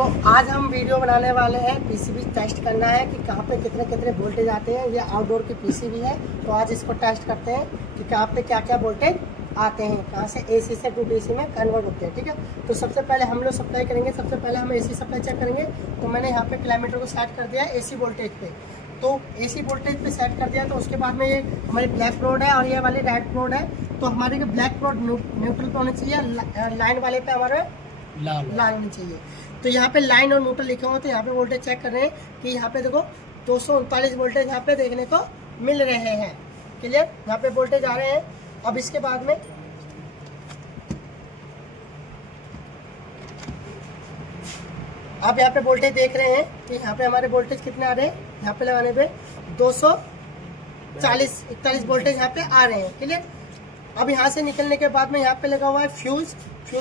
तो आज हम वीडियो बनाने वाले हैं पीसीबी टेस्ट करना है कि कहाँ पे कितने कितने वोल्टेज आते हैं। ये आउटडोर की पीसीबी है, तो आज इसको टेस्ट करते हैं कि कहाँ पे क्या क्या वोल्टेज आते हैं, कहाँ से एसी से टू डीसी में कन्वर्ट होते हैं। ठीक है, तो सबसे पहले हम लोग सप्लाई करेंगे। सबसे पहले हम एसी सप्लाई चेक करेंगे। तो मैंने यहाँ पे किलोमीटर को सेट कर दिया एसी वोल्टेज पे। तो एसी वोल्टेज पे सेट कर दिया, तो उसके बाद में ये हमारी ब्लैक रोड है और ये वाली रेड रोड है। तो हमारे ब्लैक रोड न्यूट्रल पे होनी चाहिए, लाइन वाले पे हमारे लाल होनी चाहिए। तो यहाँ पे लाइन और न्यूट्रल लिखे हुए, तो यहाँ पे वोल्टेज चेक कर रहे हैं कि यहाँ पे देखो 239 वोल्टेज यहाँ पे देखने को मिल रहे हैं। क्लियर, यहाँ पे वोल्टेज आ रहे हैं। अब इसके बाद में आप यहाँ पे वोल्टेज देख रहे हैं कि यहाँ पे हमारे वोल्टेज कितने आ रहे हैं। यहाँ पे लगाने पे 240-41 वोल्टेज यहाँ पे आ रहे हैं। क्लियर, अब यहाँ से निकलने के बाद में यहाँ पे लगा हुआ है फ्यूज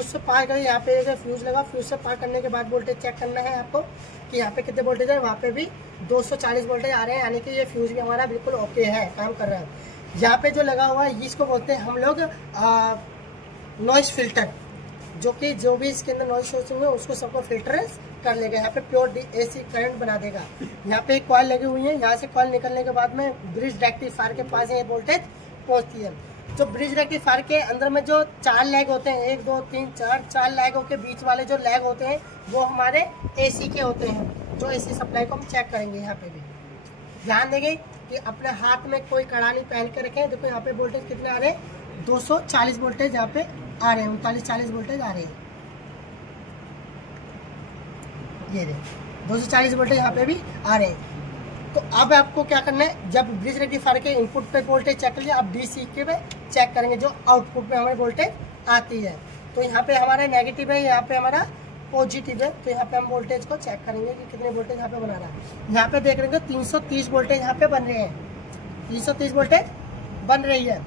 से पार करें। यहाँ पे फ्यूज लगा, फ्यूज से पार करने के बाद वोल्टेज चेक करना है आपको कि यहाँ पे कितने वोल्टेज है। वहाँ पे भी 240 वोल्टेज आ रहे हैं, यानी कि ये फ्यूज भी हमारा बिल्कुल ओके है, काम कर रहा है। यहाँ पे जो लगा हुआ है इसको बोलते हैं हम लोग नॉइस फिल्टर, जो कि जो भी इसके अंदर नॉइस होंगे उसको सबको फिल्टर कर लेगा। यहाँ पे प्योर एसी करंट बना देगा। यहाँ पे एक कॉइल लगी हुई है, यहाँ से कॉइल निकलने के बाद में ब्रिज रेक्टिफायर के पास ये वोल्टेज पहुँचती है। जो ब्रिज रेक्टिफायर के अंदर में जो 4 लैग होते हैं, 1 2 3 4 लैगों के बीच वाले जो लैग होते हैं वो हमारे एसी के होते हैं, जो एसी सप्लाई को हम चेक करेंगे। यहाँ पे भी ध्यान देंगे कि अपने हाथ में कोई कड़ा नहीं पहन के रखें। देखो यहाँ पे वोल्टेज कितने आ रहे हैं, 240 वोल्टेज यहाँ पे आ रहे हैं, 39-40 वोल्टेज आ रहे हैं। ये देखो 240 वोल्टेज यहाँ पे भी आ रहे हैं। तो अब आपको क्या करना है, जब ब्रिज रेक्टिफायर के इनपुट पे वोल्टेज चेक कर लिया, अब डीसी के पे चेक करेंगे जो आउटपुट पे हमारी वोल्टेज आती है। तो यहाँ पे हमारा नेगेटिव है, यहाँ पे हमारा पॉजिटिव है। तो यहाँ पे हम वोल्टेज को चेक करेंगे कि कितने वोल्टेज यहाँ पे बना रहा है। यहाँ पे देख रहे हैं 330 वोल्टेज यहाँ पे बन रहे हैं, 330 वोल्टेज बन रही है।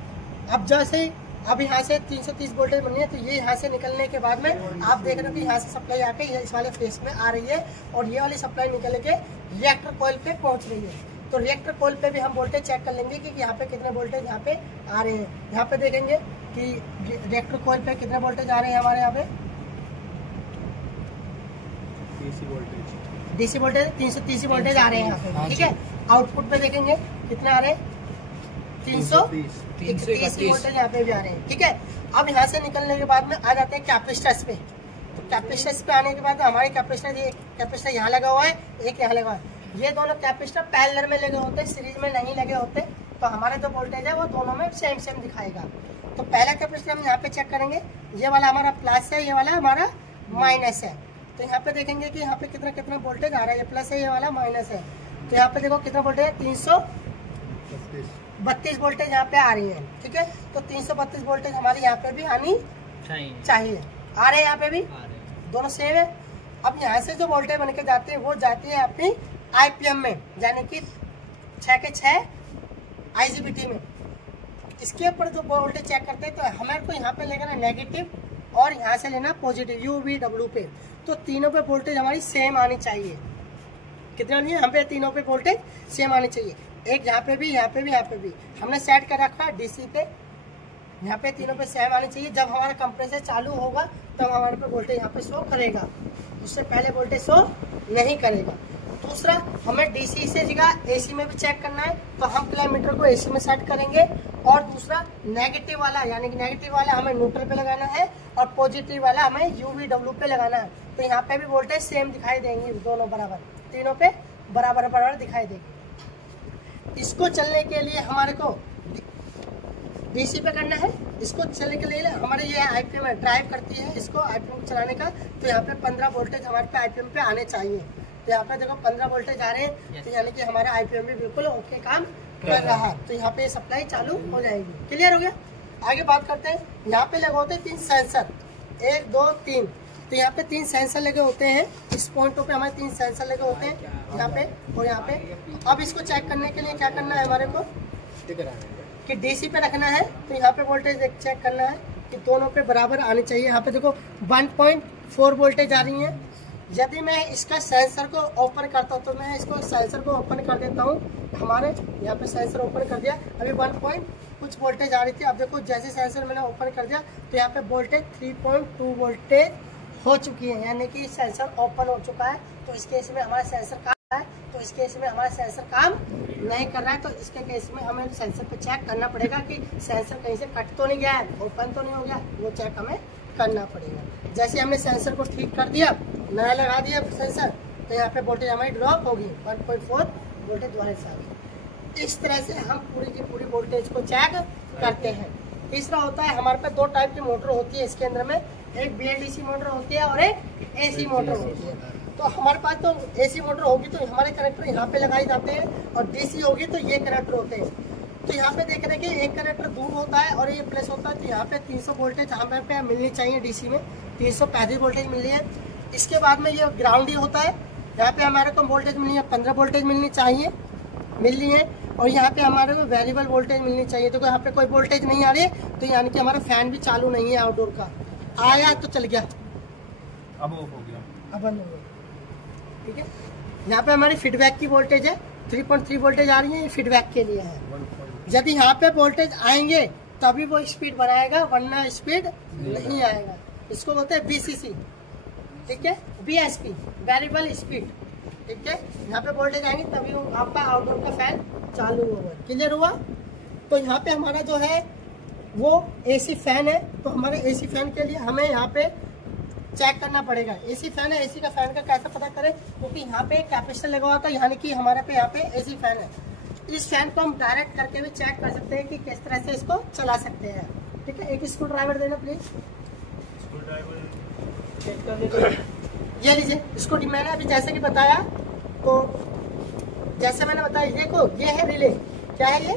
अब जैसे अब यहाँ से 330 वोल्टेज बन रही है, तो ये यहाँ से निकलने के बाद में आप देख रहे हो कि यहाँ से सप्लाई आके इस वाले फेस में आ रही है और ये वाली सप्लाई निकल के रिएक्टर कॉइल पे पहुँच रही है। तो रिएक्टर कॉइल पे भी हम वोल्टेज चेक कर लेंगे कि यहाँ पे कितने वोल्टेज यहाँ पे आ रहे हैं। यहाँ पे देखेंगे कि रिएक्टर कॉइल पे कितने वोल्टेज आ रहे हैं हमारे यहाँ पे। डीसी वोल्टेज 330 वोल्टेज आ रहे हैं यहाँ पे। ठीक है, आउटपुट पे देखेंगे कितने आ रहे हैं, 330 वोल्टेज यहाँ पे भी आ रहे हैं। ठीक है, अब यहाँ से निकलने के बाद में आ जाते हैं कैपेसिटर्स पे। तो कैपेसिटर्स पे आने के बाद हमारे कैपेसिटर, ये कैपेसिटर यहाँ लगा हुआ है, एक यहाँ लगा हुआ है। ये दोनों कैपेसिटर पैरेलल में लगे होते हैं, सीरीज में नहीं लगे होते। तो हमारा जो वोल्टेज है वो दोनों में सेम दिखाएगा। तो पहला कैपेसिटर हम यहाँ पे चेक करेंगे, ये वाला हमारा प्लस है, ये वाला हमारा माइनस है। तो यहाँ पे देखेंगे कि यहाँ पे कितना वोल्टेज आ रहा है, ये प्लस है, ये वाला माइनस है। तो यहाँ पे देखो कितना वोल्टेज है, 332 वोल्टेज यहाँ पे आ रही है। ठीक है, तो 332 वोल्टेज हमारे यहाँ पे भी आनी चाहिए। आ रहे हैं यहाँ पे भी, दोनों सेम है। अब यहाँ से जो वोल्टेज बन के जाती है वो जाती है अपनी आईपीएम में, यानी कि 6 के 6 आईजीबीटी में। इसके ऊपर जो वोल्टेज चेक करते हैं, तो हमारे को यहाँ पे लेना नेगेटिव और यहाँ से लेना पॉजिटिव UVW पे। तो तीनों पे वोल्टेज हमारी सेम आनी चाहिए। कितना नहीं है, हम पे तीनों पे वोल्टेज सेम आनी चाहिए। एक यहाँ पे भी, यहाँ पे भी, यहाँ पे भी हमने सेट कर रखा है डीसी पे। यहाँ पे तीनों पे सेम आनी चाहिए। जब हमारा कंप्रेसर चालू होगा तब हमारे पे वोल्टेज यहाँ पे शो करेगा, उससे पहले वोल्टेज शो नहीं करेगा। दूसरा, हमें डीसी से जगह एसी में भी चेक करना है, तो हम किलोमीटर को एसी में सेट करेंगे। और दूसरा नेगेटिव वाला, यानी कि नेगेटिव वाला हमें न्यूट्रल पे लगाना है और पॉजिटिव वाला हमें UVW पे लगाना है। तो यहाँ पे भी वोल्टेज सेम दिखाई देंगे, दोनों बराबर, तीनों पे बराबर दिखाई देंगे। इसको चलने के लिए हमारे को डीसी पे करना है। इसको चलने के लिए हमारे ये आईपीएम ड्राइव करती है इसको आईपीएम चलाने का। तो यहाँ पे 15 वोल्टेज हमारे पे आईपीएम पे आने चाहिए। तो यहाँ पे देखो 15 वोल्टेज आ रहे हैं, तो यानी कि हमारा आईपीएम भी बिल्कुल ओके काम कर रहा है। तो यहाँ पे सप्लाई चालू हो जाएगी। क्लियर हो गया, आगे बात करते हैं। यहाँ पे लगे होते हैं 3 सेंसर, 1 2 3। तो यहाँ पे 3 सेंसर लगे होते हैं, इस पॉइंटों पे हमारे 3 सेंसर लगे होते हैं, यहाँ पे और यहाँ पे। अब इसको चेक करने के लिए क्या करना है हमारे को, कि डीसी पे रखना है। तो यहाँ पे वोल्टेज चेक करना है कि दोनों पे बराबर आनी चाहिए। यहाँ पे देखो 1.4 वोल्टेज आ रही है। यदि मैं इसका सेंसर को ओपन करता हूँ, तो मैं इसको सेंसर को ओपन कर देता हूँ। हमारे यहाँ पे सेंसर ओपन कर दिया, अभी 1 कुछ वोल्टेज आ रही थी। अब देखो जैसे सेंसर मैंने ओपन कर दिया तो यहाँ पे वोल्टेज 3.2 वोल्टेज हो चुकी है, यानी कि सेंसर ओपन हो चुका है। तो इस केस में हमारा सेंसर काम है, तो इस केस में हमारा सेंसर काम नहीं कर रहा है। तो इसके केस में हमें सेंसर पे चेक करना पड़ेगा कि सेंसर कहीं से कट तो नहीं गया है, ओपन तो नहीं हो गया, वो चेक हमें करना पड़ेगा। जैसे हमने सेंसर को ठीक कर दिया, नया लगा दिया सेंसर, तो यहाँ पे वोल्टेज हमारी ड्रॉप होगी 1.4 वोल्टेज वाले साथ। इस तरह से हम पूरी की पूरी वोल्टेज को चेक करते हैं। तीसरा होता है हमारे पास 2 टाइप की मोटर होती है इसके अंदर में, एक BLDC मोटर होती है और एक AC मोटर होती है। तो हमारे पास तो AC मोटर होगी तो हमारे कनेक्टर यहाँ पे लगाए जाते हैं, और DC होगी तो ये कनेक्टर होते हैं। तो यहाँ पे देख रहे हैं कि एक कनेक्टर दूर होता है और ये प्लस होता है। तो यहाँ पे 300 वोल्टेज हमें पे मिलनी चाहिए, DC में 335 वोल्टेज मिलनी है। इसके बाद में ये ग्राउंड ही होता है, यहाँ पे हमारे को वोल्टेज मिलनी है 15 वोल्टेज मिलनी है। और यहाँ पे हमारे को वेरिएबल वोल्टेज मिलनी चाहिए। तो यहाँ पे कोई वोल्टेज नहीं आ रही है, तो यानी कि हमारा फैन भी चालू नहीं है आउटडोर का, आया तो चल गया, अब ऑफ हो गया, अब बंद हो गया। ठीक है, यहाँ पे हमारी फीडबैक की वोल्टेज है 3.3 वोल्टेज आ रही है, ये फीडबैक के लिए है। यदि यहाँ पे वोल्टेज आएंगे तभी वो स्पीड बनाएगा, वरना स्पीड नहीं आएगा। इसको बोलते हैं VCC, ठीक है, VSP वेरिएबल स्पीड। ठीक है, यहाँ पे वोल्टेज आएंगे तभी आपका आउटडोर का फैन चालू होगा। क्लियर हुआ? तो यहाँ पे हमारा जो है वो AC फैन है। तो हमारे AC फैन के लिए हमें यहाँ पे चेक करना पड़ेगा। AC फैन है, AC का फैन का कैसे पता करें? क्योंकि यहाँ पे कैपेसिटर लगा हुआ था, यानी कि हमारे पे यहाँ पे AC फैन है। इस फैन को हम डायरेक्ट करके भी चेक कर सकते हैं कि किस तरह से इसको चला सकते हैं। ठीक है, एक स्क्रू ड्राइवर देना प्लीज। स्क्रू ड्राइवर ये लीजिए, इसको मैंने अभी जैसे कि बताया, तो जैसे मैंने बताया, देखो ये है रिले। क्या है ये?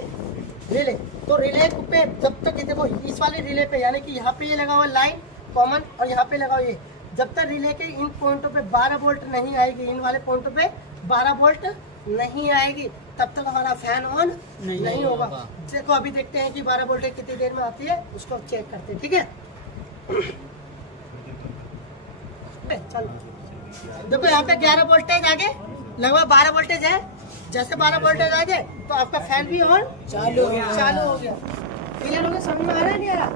रिले। तो रिले पे जब तक, देखो इस वाले रिले पे, यानी कि यहाँ पे ये लगा हुआ लाइन कॉमन और यहाँ पे लगा हुआ ये, जब तक रिले के इन पॉइंटों पे 12 वोल्ट नहीं आएगी, इन वाले पॉइंटों पे 12 वोल्ट नहीं आएगी, तब तक हमारा फैन ऑन नहीं होगा। देखो अभी देखते हैं कि 12 वोल्ट कितनी देर में आती है, उसको चेक करते हैं। ठीक है, चलो देखो यहाँ पे 11 वोल्टेज आगे, लगभग 12 वोल्टेज है। जैसे 12 वोल्टेज आ जाए तो आपका फैन भी ऑन चालू हो गया। क्लियर हो गया? समझ में आ रहा है नहीं आ रहा?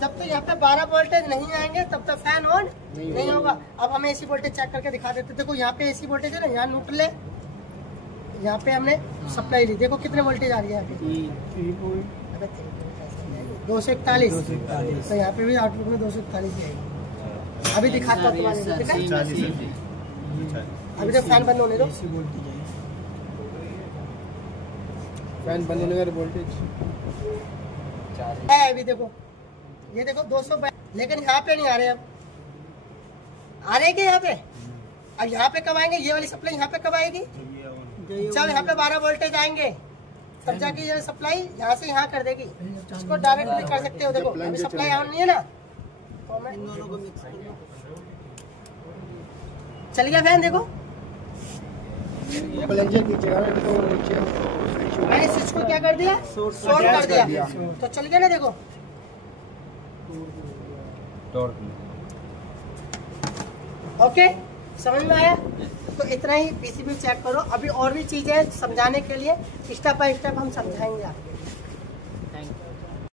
जब तक यहाँ पे 12 वोल्टेज नहीं आएंगे तब तक फैन ऑन नहीं होगा। अब हम AC वोल्टेज चेक करके दिखा देते। देखो यहाँ पे AC वोल्टेज है ना, यहाँ न्यूट्रल है, यहाँ पे हमने सप्लाई ली। देखो कितने वोल्टेज आ रही है यहाँ पे, 241। तो यहाँ पे भी आउटपुट में 241 आएगी। अभी दिखाता हूँ तुम्हारे, ठीक है? अभी तो फैन बंद होने दो, फैन बंद होने का वोल्टेज है। अभी देखो, ये देखो 200, लेकिन यहाँ पे नहीं आ रहे। अब आ रहे क्या यहाँ पे? अब यहाँ पे कब आएंगे? ये वाली सप्लाई यहाँ पे कब आएगी? जब यहाँ पे 12 वोल्टेज आएंगे तब जाके ये सप्लाई यहाँ से यहाँ कर देगी। इसको डायरेक्ट भी कर सकते हो। देखो अभी सप्लाई ऑन नहीं है ना, तो मैं इन दोनों को मिक्स कर दूं। चल गया फैन। देखो मैंने स्विच को क्या कर दिया, शॉर्ट कर दिया, तो चल गया ना। देखो ओके, समझ में आया? तो इतना ही PCB चेक करो। अभी और भी चीजें समझाने के लिए स्टेप बाय स्टेप हम समझाएंगे आपको।